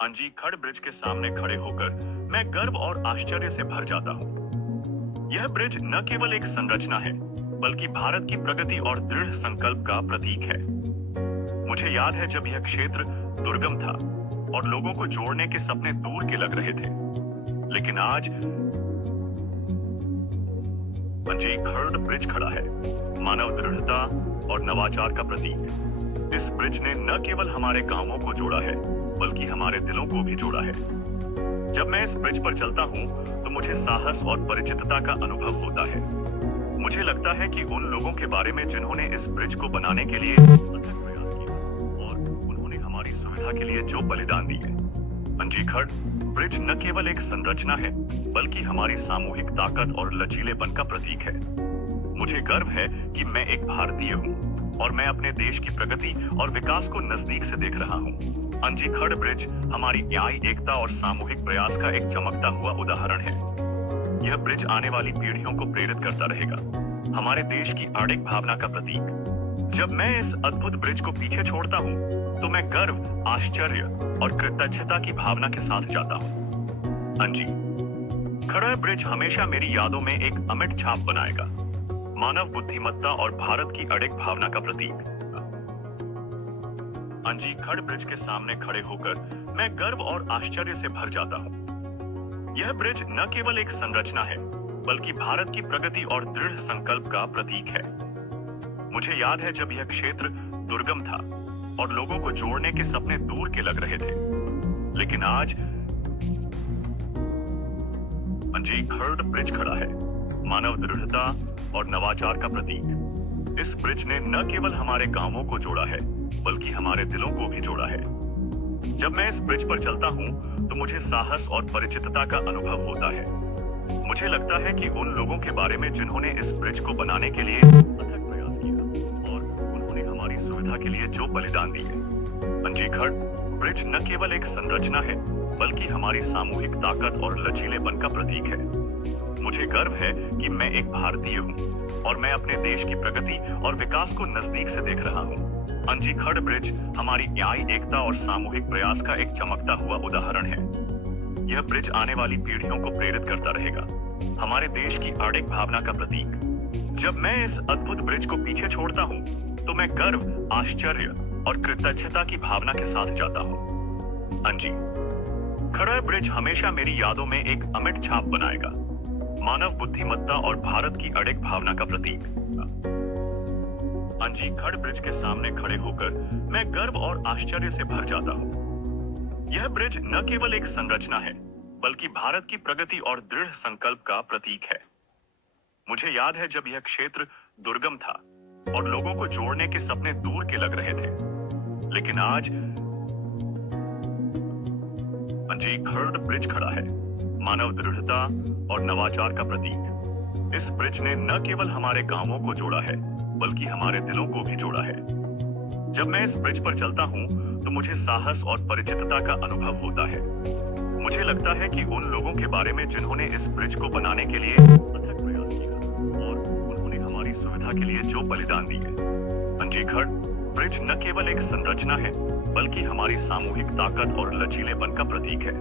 अंजी खड़ ब्रिज के सामने खड़े होकर मैं गर्व और आश्चर्य से भर जाता हूँ। यह ब्रिज न केवल एक संरचना है, बल्कि भारत की प्रगति और दृढ़ संकल्प का प्रतीक है। मुझे याद है जब यह क्षेत्र दुर्गम था और लोगों को जोड़ने के सपने दूर के लग रहे थे, लेकिन आज अंजी खड़ ब्रिज खड़ा है, मानव दृढ़ता और नवाचार का प्रतीक। इस ब्रिज ने न केवल हमारे गांवों को जोड़ा है, बल्कि हमारे दिलों को भी जोड़ा है। जब मैं इस ब्रिज पर चलता हूँ, तो मुझे साहस और परिचितता का अनुभव होता है। मुझे लगता है कि उन लोगों के बारे में जिन्होंने इस ब्रिज को बनाने के लिए अथक प्रयास किया और उन्होंने हमारी सुविधा के लिए जो बलिदान दिए। अंजीखड़ ब्रिज न केवल एक संरचना है, बल्कि हमारी सामूहिक ताकत और लचीलेपन का प्रतीक है। मुझे गर्व है कि मैं एक भारतीय हूँ और मैं अपने देश की प्रगति और विकास को नजदीक से देख रहा हूँ। अंजीखड़ ब्रिज हमारी न्याय, एकता और सामूहिक प्रयास का एक चमकता हुआ उदाहरण है। यह ब्रिज आने वाली पीढ़ियों को प्रेरित करता रहेगा, हमारे देश की अडिग भावना का प्रतीक। जब मैं इस अद्भुत ब्रिज को पीछे छोड़ता हूँ, तो मैं गर्व, आश्चर्य और कृतज्ञता की भावना के साथ जाता हूँ। अंजी खड़ा ब्रिज हमेशा मेरी यादों में एक अमिट छाप बनाएगा, मानव बुद्धिमत्ता और भारत की अडिग भावना का प्रतीक। अंजी खड़ ब्रिज के सामने खड़े होकर मैं गर्व और आश्चर्य से भर जाता हूँ। यह ब्रिज न केवल एक संरचना है, बल्कि भारत की प्रगति और दृढ़ संकल्प का प्रतीक है। मुझे याद है जब यह क्षेत्र दुर्गम था और लोगों को जोड़ने के सपने दूर के लग रहे थे, लेकिन आज अंजी खड़ ब्रिज खड़ा है, मानव दृढ़ता और नवाचार का प्रतीक। इस ब्रिज ने न केवल हमारे गांवों को जोड़ा है, बल्कि हमारे दिलों को भी जोड़ा है। जब मैं इस ब्रिज पर चलता हूँ, तो मुझे साहस और परिचितता का अनुभव होता है। मुझे लगता है कि उन लोगों के बारे में जिन्होंने इस ब्रिज को बनाने के लिए अथक प्रयास किया और उन्होंने हमारी सुविधा के लिए जो बलिदान दिए। अंजीखड़ ब्रिज न केवल एक संरचना है, बल्कि हमारी सामूहिक ताकत और लचीलेपन का प्रतीक है। मुझे गर्व है कि मैं एक भारतीय हूँ और मैं अपने देश की प्रगति और विकास को नजदीक से देख रहा हूँ। अंजीखड़ ब्रिज हमारी न्याय, एकता और सामूहिक प्रयास का एक चमकता हुआ उदाहरण है। यह ब्रिज आने वाली पीढ़ियों को प्रेरित करता रहेगा, हमारे देश की अडिग भावना का प्रतीक। जब मैं इस अद्भुत ब्रिज को पीछे छोड़ता हूँ, तो मैं गर्व, आश्चर्य और कृतज्ञता की भावना के साथ जाता हूँ। अंजी खड़ा ब्रिज हमेशा मेरी यादों में एक अमिट छाप बनाएगा, मानव बुद्धिमत्ता और भारत की अडिग भावना का प्रतीक। अंजी खड़ ब्रिज के सामने खड़े होकर मैं गर्व और आश्चर्य से भर जाता हूँ। यह ब्रिज न केवल एक संरचना है, बल्कि भारत की प्रगति और दृढ़ संकल्प का प्रतीक है। मुझे याद है जब यह क्षेत्र दुर्गम था और लोगों को जोड़ने के सपने दूर के लग रहे थे, लेकिन आज अंजी खड़ ब्रिज खड़ा है, मानव दृढ़ता और नवाचार का प्रतीक। इस ब्रिज ने न केवल हमारे गांवों को जोड़ा है, बल्कि हमारे दिलों को भी जोड़ा है। जब मैं इस ब्रिज पर चलता हूँ, तो मुझे साहस और परिचितता का अनुभव होता है। मुझे लगता है कि उन लोगों के बारे में जिन्होंने इस ब्रिज को बनाने के लिए अथक प्रयास किया और उन्होंने हमारी सुविधा के लिए जो बलिदान दिए। अंजीखड़ ब्रिज न केवल एक संरचना है, बल्कि हमारी सामूहिक ताकत और लचीलेपन का प्रतीक है।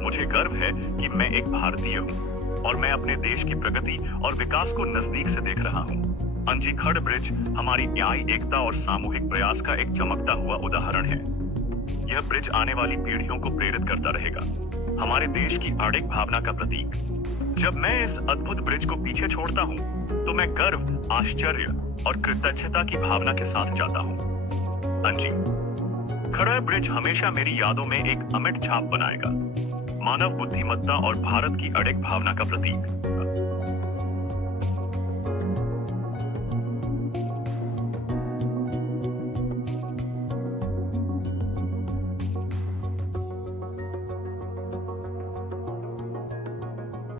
मुझे गर्व है कि मैं एक भारतीय हूँ और मैं अपने देश की प्रगति और विकास को नजदीक से देख रहा हूँ। अंजीखड़ ब्रिज हमारी न्याय, एकता और सामूहिक प्रयास का एक चमकता हुआ उदाहरण है। यह ब्रिज आने वाली पीढ़ियों को प्रेरित करता रहेगा, हमारे देश की अडिग भावना का प्रतीक। जब मैं इस अद्भुत ब्रिज को पीछे छोड़ता हूँ, तो मैं गर्व, आश्चर्य और कृतज्ञता की भावना के साथ जाता हूँ। अंजी खड़ा ब्रिज हमेशा मेरी यादों में एक अमिट छाप बनाएगा, मानव बुद्धिमत्ता और भारत की अडिग भावना का प्रतीक।